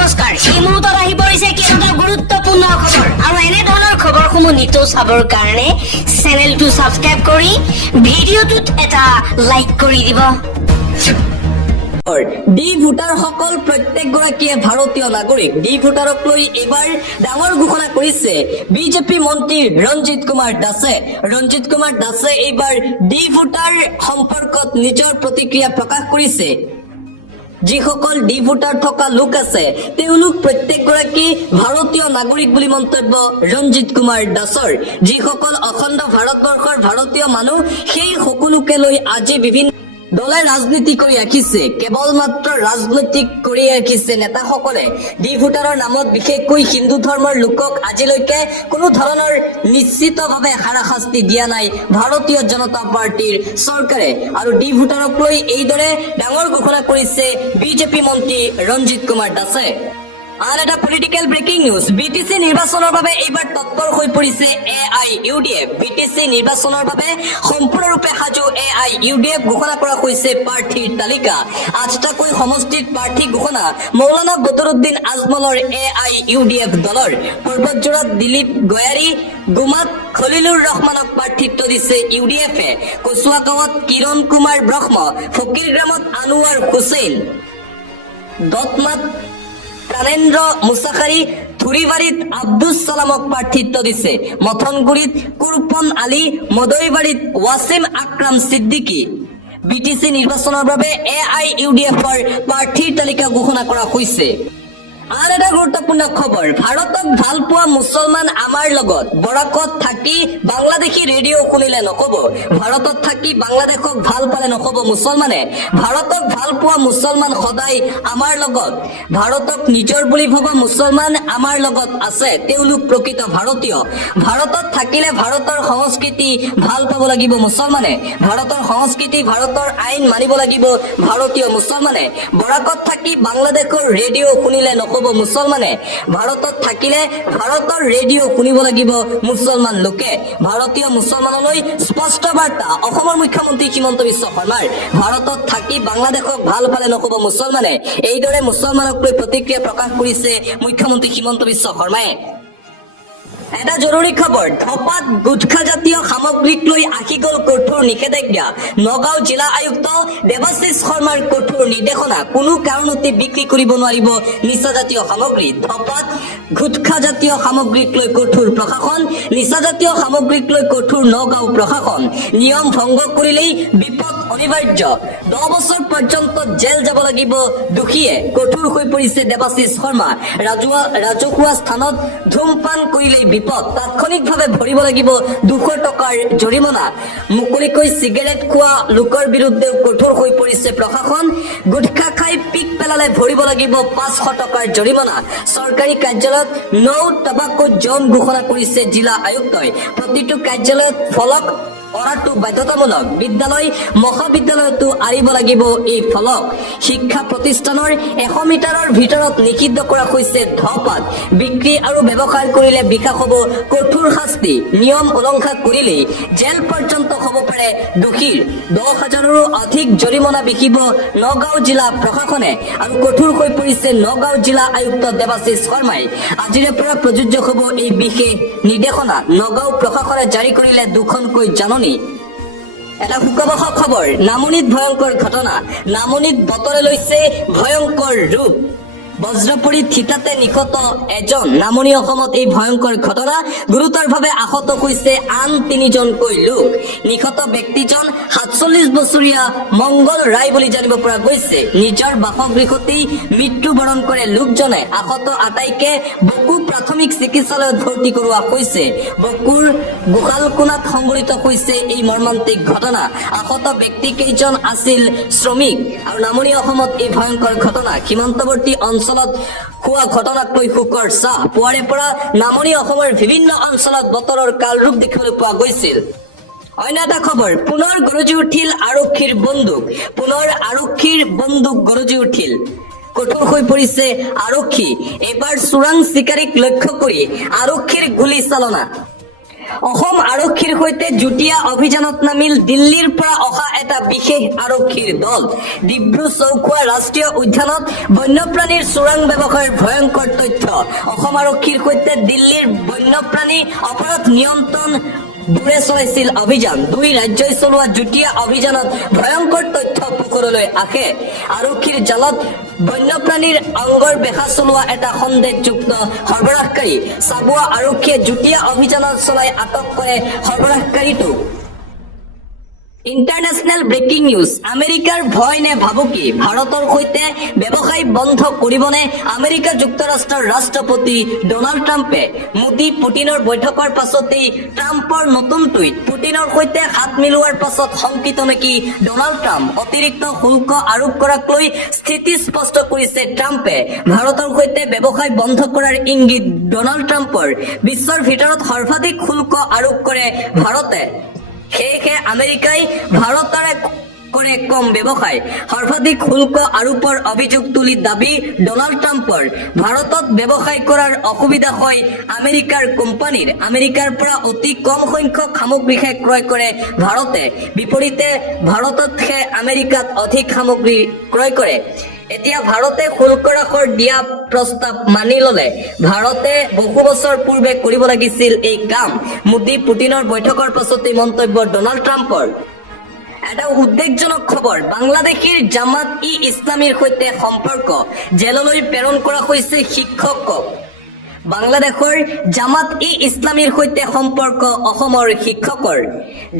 নমস্কাৰ এই মুহূৰ্তত আহি পৰিছে কেইটা গুৰুত্বপূৰ্ণ খবৰ আৰু এনে ধৰণৰ খবৰসমূহ নিতৌ চাবৰ কাৰণে চেনেলটো সাবস্ক্ৰাইব কৰি ভিডিঅ'টোত এটা লাইক কৰি দিব। ডি ভোটাৰ সকল প্ৰত্যেকগৰাকীয়ে ভাৰতীয় নাগৰিক। ডি ভোটাৰক লৈ এবাৰ ডাঙৰ ঘোষণা কৰিছে বিজেপি মন্ত্ৰী ৰঞ্জিত কুমাৰ দাসে। ৰঞ্জিত কুমাৰ দাসে এইবাৰ ডি ভোটাৰ সম্পৰ্কত নিজৰ প্ৰতিক্ৰিয়া প্ৰকাশ কৰিছে। যিসকল ডি ভোটাৰ থকা লোক আছে তেওঁলোক প্ৰত্যেকগৰাকী ভাৰতীয় নাগৰিক বুলি মন্তব্য ৰঞ্জিত কুমাৰ দাসৰ। যিসকল অখণ্ড ভাৰতবৰ্ষৰ ভাৰতীয় মানুহ সেই সকলোকে লৈ আজি বিভিন্ন দলে ৰাজনীতি কৰি ৰাখিছে। কেৱল মাত্ৰ ৰাজনৈতিক কৰি ৰাখিছে নেতাসকলে। ডি ভোটাৰৰ নামত বিশেষকৈ হিন্দু ধৰ্মৰ লোকক আজিলৈকে কোনো ধৰণৰ নিশ্চিতভাৱে হাৰাশাস্তি দিয়া নাই ভাৰতীয় জনতা পাৰ্টিৰ চৰকাৰে। আৰু ডি ভোটাৰক লৈ এইদৰে ডাঙৰ ঘোষণা কৰিছে বিজেপি মন্ত্ৰী ৰঞ্জিত কুমাৰ দাসে। আন এটা পলিটিকেল ব্ৰেকিং নিউজ, বিটিচি নিৰ্বাচনৰ বাবে এইবাৰ তৎপৰ হৈ পৰিছে AIUDF। বিটিচি নিৰ্বাচনৰ বাবে সম্পূৰ্ণৰূপে সাজু AIUDF। ঘোষণা কৰা হৈছে প্ৰাৰ্থীৰ তালিকা। 8টাকৈ সমষ্টিত প্ৰাৰ্থী ঘোষণা মৌলানা বদৰুদ্দিন আজমলৰ AIUDF দলৰ। পৰ্বতজোৰাত দিলীপ গয়াৰী, গুমাত খলিলুৰ ৰহমানক প্ৰাৰ্থিত্ব দিছে UDF-এ। কচুৱাগাঁৱত কিৰণ কুমাৰ ব্ৰহ্ম, ফকীৰগ্ৰামত আনোৱাৰ হুছেইন, দতমাত প্ৰাণেন্দ্ৰ মুছাখাৰী, ধুৰিবাৰীত আব্দুছ ছালামক প্ৰাৰ্থিত্ব দিছে। মথনগুৰিত কুৰপন আলী, মদৈবাৰীত ৱাছিম আকৰাম ছিদ্দিকী। বিটিচি নিৰ্বাচনৰ বাবে AIUDF-ৰ প্ৰাৰ্থীৰ তালিকা ঘোষণা কৰা হৈছে। আন এটা গুৰুত্বপূৰ্ণ খবৰ, ভাৰতক ভাল পোৱা মুছলমান আমাৰ লগত। বৰাকত থাকি বাংলাদেশী ৰেডিঅ' শুনিলে নহ'ব। ভাৰতত থাকি বাংলাদেশক ভাল পালে নহ'ব মুছলমানে। ভাৰতক ভাল পোৱা মুছলমান সদায় আমাৰ লগত। ভাৰতক নিজৰ বুলি ভবা মুছলমান আমাৰ লগত আছে। তেওঁলোক প্ৰকৃত ভাৰতীয়। ভাৰতত থাকিলে ভাৰতৰ সংস্কৃতি ভাল পাব লাগিব মুছলমানে। ভাৰতৰ সংস্কৃতি, ভাৰতৰ আইন মানিব লাগিব ভাৰতীয় মুছলমানে। বৰাকত থাকি বাংলাদেশৰ ৰেডিঅ' শুনিলে নহ'ব মুছলমানে। ভাৰতত থাকিলে ভাৰতৰ ৰেডিঅ' শুনিব লাগিব মুছলমান লোকে। ভাৰতীয় মুছলমানলৈ স্পষ্ট বাৰ্তা অসমৰ মুখ্যমন্ত্ৰী হিমন্ত বিশ্ব শৰ্মাৰ। ভাৰতত থাকি বাংলাদেশক ভাল পালে নহ'ব মুছলমানে। এইদৰে মুছলমানক লৈ প্ৰতিক্ৰিয়া প্ৰকাশ কৰিছে মুখ্যমন্ত্ৰী হিমন্ত বিশ্ব শৰ্মাই। এটা জৰুৰী খবৰ, ধপাত গুটখাজাতীয় সামগ্ৰীক লৈ আহি গ'ল কঠোৰ নিষেধাজ্ঞা। নগাঁও জিলা আয়ুক্ত দেৱাশিষ শৰ্মাৰ কঠোৰ নিৰ্দেশনা। কোনো কাৰণতে বিক্ৰী কৰিব নোৱাৰিব নিচাজাতীয় সামগ্ৰী। ধপাত গুটখাজাতীয় সামগ্ৰীক লৈ কঠোৰ প্ৰশাসন। নিচাজাতীয় সামগ্ৰীক লৈ কঠোৰ নগাঁও প্ৰশাসন। নিয়ম ভংগ কৰিলেই বিপদ অনিবাৰ্য। 10 বছৰ পৰ্যন্ত জেল যাব লাগিব দোষীয়ে। কঠোৰ হৈ পৰিছে দেৱাশিষ শৰ্মা। ৰাজহুৱা স্থানত ধূমপান কৰিলেই বিপদ। তাৎক্ষণিকভাৱে ভৰিব লাগিব 200 টকাৰ জৰিমনা। মুকলিকৈ চিগাৰেট খোৱা লোকৰ বিৰুদ্ধেও কঠোৰ হৈ পৰিছে প্ৰশাসন। গুটখা খাই পিক পেলালে ভৰিব লাগিব 500 টকাৰ জৰিমনা। চৰকাৰী কাৰ্যালয়ত নৌ টাবাকো জোন ঘোষণা কৰিছে জিলা আয়ুক্তই। প্ৰতিটো কাৰ্যালয়ত ফলক অৰাটো বাধ্যতামূলক। বিদ্যালয় মহাবিদ্যালয়তো আৰিব লাগিব এই ফলক। শিক্ষা প্ৰতিষ্ঠানৰ 100 মিটাৰৰ ভিতৰত নিষিদ্ধ কৰা হৈছে ধপাত। বিক্ৰী আৰু ব্যৱসায় কৰিলে বিকাশ হ'ব কঠোৰ শাস্তি। নিয়ম উলংঘা কৰিলেই জেল পৰ্যন্ত হ'ব পাৰে দোষীৰ। 10,000ৰো অধিক জৰিমনা বিহিব নগাঁও জিলা প্ৰশাসনে। আৰু কঠোৰ হৈ পৰিছে নগাঁও জিলা আয়ুক্ত দেৱাশিষ শৰ্মাই। আজিৰে পৰা প্ৰযোজ্য হ'ব এই বিশেষ নিৰ্দেশনা। নগাঁও প্ৰশাসনে জাৰি কৰিলে 2খনকৈ জাননী। এটা শোকাবহ খবৰ, নামনিত ভয়ংকৰ ঘটনা। নামনিত বতৰে লৈছে ভয়ংকৰ ৰূপ। বজ্ৰপৰি থিতাতে নিহত এজন। নামনি অসমত এই ভয়ংকৰ ঘটনা। গুৰুতৰভাৱে আহত হৈছে আন 3জনকৈ লোক। নিহত ব্যক্তিজন 47 বছৰীয়া মংগল ৰায় বুলি জানিব পৰা গৈছে। নিজৰ বাসগৃহতেই মৃত্যুবৰণ কৰে লোকজনে। আহত আটাইকে বকো প্ৰাথমিক চিকিৎসালয়ত ভৰ্তি কৰোৱা হৈছে। বকুৰ গোহালকোণাত সংঘটিত হৈছে এই মৰ্মান্তিক ঘটনা। আহত ব্যক্তিকেইজন আছিল শ্ৰমিক। আৰু নামনি অসমত এই ভয়ংকৰ ঘটনা। সীমান্তৱৰ্তী অঞ্চলত হোৱা ঘটনাক লৈ শোকৰ ছাঁ। পুৱাৰে পৰা নামনি অসমৰ বিভিন্ন অঞ্চলত বতৰৰ কালৰূপ দেখিবলৈ পোৱা গৈছিল। অন্য এটা খবৰ, পুনৰ গৰজি উঠিল আৰক্ষীৰ বন্দুক। পুনৰ আৰক্ষীৰ বন্দুক গৰজি উঠিল। কঠোৰ হৈ পৰিছে আৰক্ষী। এবাৰ চোৰাং চিকাৰীক লক্ষ্য কৰি আৰক্ষীৰ গুলী চালনা। অসম আৰক্ষীৰ সৈতে যুটীয়া অভিযানত নামিল দিল্লীৰ পৰা অহা এটা বিশেষ আৰক্ষীৰ দল। ডিব্ৰু চৌখোৱা ৰাষ্ট্ৰীয় উদ্যানত বন্যপ্ৰাণীৰ চোৰাং ব্যৱসায়ৰ ভয়ংকৰ তথ্য। অসম আৰক্ষীৰ সৈতে দিল্লীৰ বন্যপ্ৰাণী অপৰাধ নিয়ন্ত্ৰণ দূৰে চলাইছিল অভিযান। দুই ৰাজ্যই চলোৱা যুটীয়া অভিযানত ভয়ংকৰ তথ্য পোহৰলৈ আহে। আৰক্ষীৰ জালত বন্যপ্ৰাণীৰ অংগৰ বেহা চলোৱা এটা সন্দেহযুক্ত সৰবৰাহকাৰী। চাবুৱা আৰক্ষীয়ে যুটীয়া অভিযানত চলাই আটক কৰে সৰবৰাহকাৰীটোক। International breaking news. আমেৰিকাৰ ভয় নে ভাবুকি? ভাৰতৰ সৈতে ব্যৱসায় বন্ধ কৰিবনে আমেৰিকা যুক্তৰাষ্ট্ৰৰ ৰাষ্ট্ৰপতি ডনাল্ড ট্ৰাম্পে? মোদী পুটিনৰ বৈঠকৰ পাছতেই ট্ৰাম্পৰ নতুন টুইট। পুটিনৰ সৈতে হাত মিলোৱাৰ পাছত শংকিত নেকি ডনাল্ড ট্ৰাম্প? অতিৰিক্ত শুল্ক আৰোপ কৰাক লৈ স্থিতি স্পষ্ট কৰিছে ট্ৰাম্পে। ভাৰতৰ সৈতে ব্যৱসায় বন্ধ কৰাৰ ইংগিত ডনাল্ড ট্ৰাম্পৰ। বিশ্বৰ ভিতৰত সৰ্বাধিক শুল্ক আৰোপ কৰে ভাৰতে। সেয়েহে আমেৰিকাই ভাৰতৰে কৰে কম ব্যৱসায়। সৰ্বাধিক শুল্ক আৰোপৰ অভিযোগ তুলি দাবী ডনাল্ড ট্ৰাম্পৰ। ভাৰতত ব্যৱসায় কৰাৰ অসুবিধা হয় আমেৰিকাৰ কোম্পানীৰ। আমেৰিকাৰ পৰা অতি কম সংখ্যক সামগ্ৰীহে ক্ৰয় কৰে ভাৰতে। বিপৰীতে ভাৰততহে আমেৰিকাত অধিক সামগ্ৰী ক্ৰয় কৰে। এতিয়া ভাৰতে শুল্ক হ্ৰাসৰ দিয়া প্ৰস্তাৱ মানি ললে ভাৰতে বহু বছৰ পূৰ্বে কৰিব লাগিছিল এই কাম। মোদী পুটিনৰ বৈঠকৰ পাছতে মন্তব্য ডনাল্ড ট্ৰাম্পৰ। এটা উদ্বেগজনক খবৰ। বাংলাদেশীৰ জামাত ই ইছলামীৰ সৈতে সম্পৰ্ক। জেললৈ প্ৰেৰণ কৰা হৈছে শিক্ষকক। বাংলাদেশৰ জামাত ই ইছলামীৰ সৈতে সম্পৰ্ক অসমৰ শিক্ষকৰ।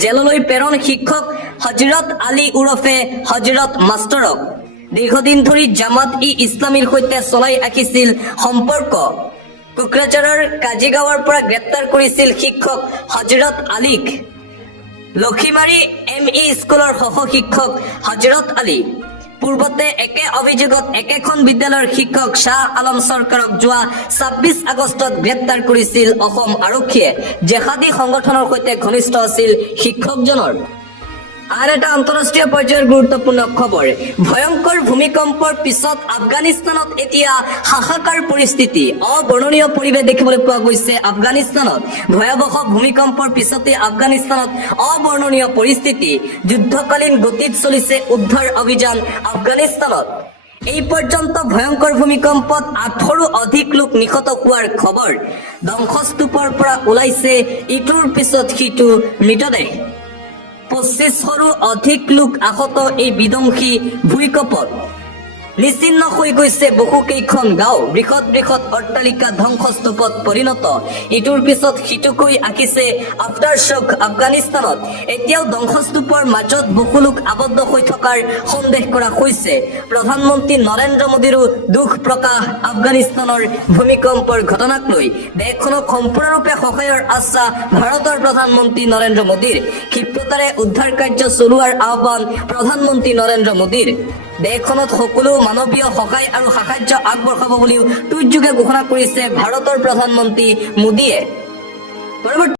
জেললৈ প্ৰেৰণ শিক্ষক হজৰত আলী ওৰফে হজৰত মাষ্টৰক। দীৰ্ঘদিন ধৰি জামাত ই ইছলামীৰ সৈতে চলাই আহিছিল সম্পৰ্ক। কোকৰাঝাৰৰ কাজিগাঁৱৰ পৰা গ্ৰেপ্তাৰ কৰিছিল শিক্ষক হজৰত আলীক। লক্ষীমাৰী ME স্কুলৰ সহ শিক্ষক হজৰত আলী। পূৰ্বতে একে অভিযোগত একেখন বিদ্যালয়ৰ শিক্ষক শ্বাহ আলম চৰকাৰক যোৱা 26 আগষ্টত গ্ৰেপ্তাৰ কৰিছিল অসম আৰক্ষীয়ে। জেহাদী সংগঠনৰ সৈতে ঘনিষ্ঠ আছিল শিক্ষকজনৰ। আৰ এটা আন্তঃৰাষ্ট্ৰীয় পৰ্যায়ৰ গুৰুত্বপূৰ্ণ খবৰ। ভয়ংকৰ ভূমিকম্পৰ পিছত আফগানিস্তানত এতিয়া হাহাকাৰ পৰিস্থিতি। অবৰ্ণনীয় পৰিৱেশ দেখিবলৈ পোৱা গৈছে আফগানিস্তানত। ভয়াৱহ ভূমিকম্পৰ পিছতে আফগানিস্তানত অবৰ্ণনীয় পৰিস্থিতি। যুদ্ধকালীন গতিত চলিছে উদ্ধাৰ অভিযান আফগানিস্তানত। এই পৰ্যন্ত ভয়ংকৰ ভূমিকম্পত 8ৰো অধিক লোক নিহত হোৱাৰ খবৰ। ধ্বংসস্তূপৰ পৰা ওলাইছে ইটোৰ পিছত সিটো মৃতদেহ। 25শৰো অধিক লোক আহত এই বিধ্বংসী ভূমিকম্পত। নিশ্চিন্ন হৈ গৈছে বহুকেইখন গাঁও। বৃহৎ বৃহৎ অট্টালিকা ধ্বংসস্তূপত পৰিণত। ইটোৰ পিছত সিটোকৈ আহিছে আফটাৰ শ্বক আফগানিস্তানত। এতিয়াও ধ্বংসস্তূপৰ মাজত বহু লোক আবদ্ধ হৈ থকাৰ সন্দেহ কৰা হৈছে। প্ৰধানমন্ত্ৰী নৰেন্দ্ৰ মোদীৰো দুখ প্ৰকাশ আফগানিস্তানৰ ভূমিকম্পৰ ঘটনাক লৈ। দেশখনক সম্পূৰ্ণৰূপে সহায়ৰ আশ্বাস ভাৰতৰ প্ৰধানমন্ত্ৰী নৰেন্দ্ৰ মোদীৰ। ক্ষিপ্ৰতাৰে উদ্ধাৰ কাৰ্য চলোৱাৰ আহ্বান প্ৰধানমন্ত্ৰী নৰেন্দ্ৰ মোদীৰ। দেশখনত সকলো মানৱীয় সহায় আৰু সাহায্য আগবঢ়াব বুলিও টুইটযোগে ঘোষণা কৰিছে ভাৰতৰ প্ৰধানমন্ত্ৰী মোদীয়ে।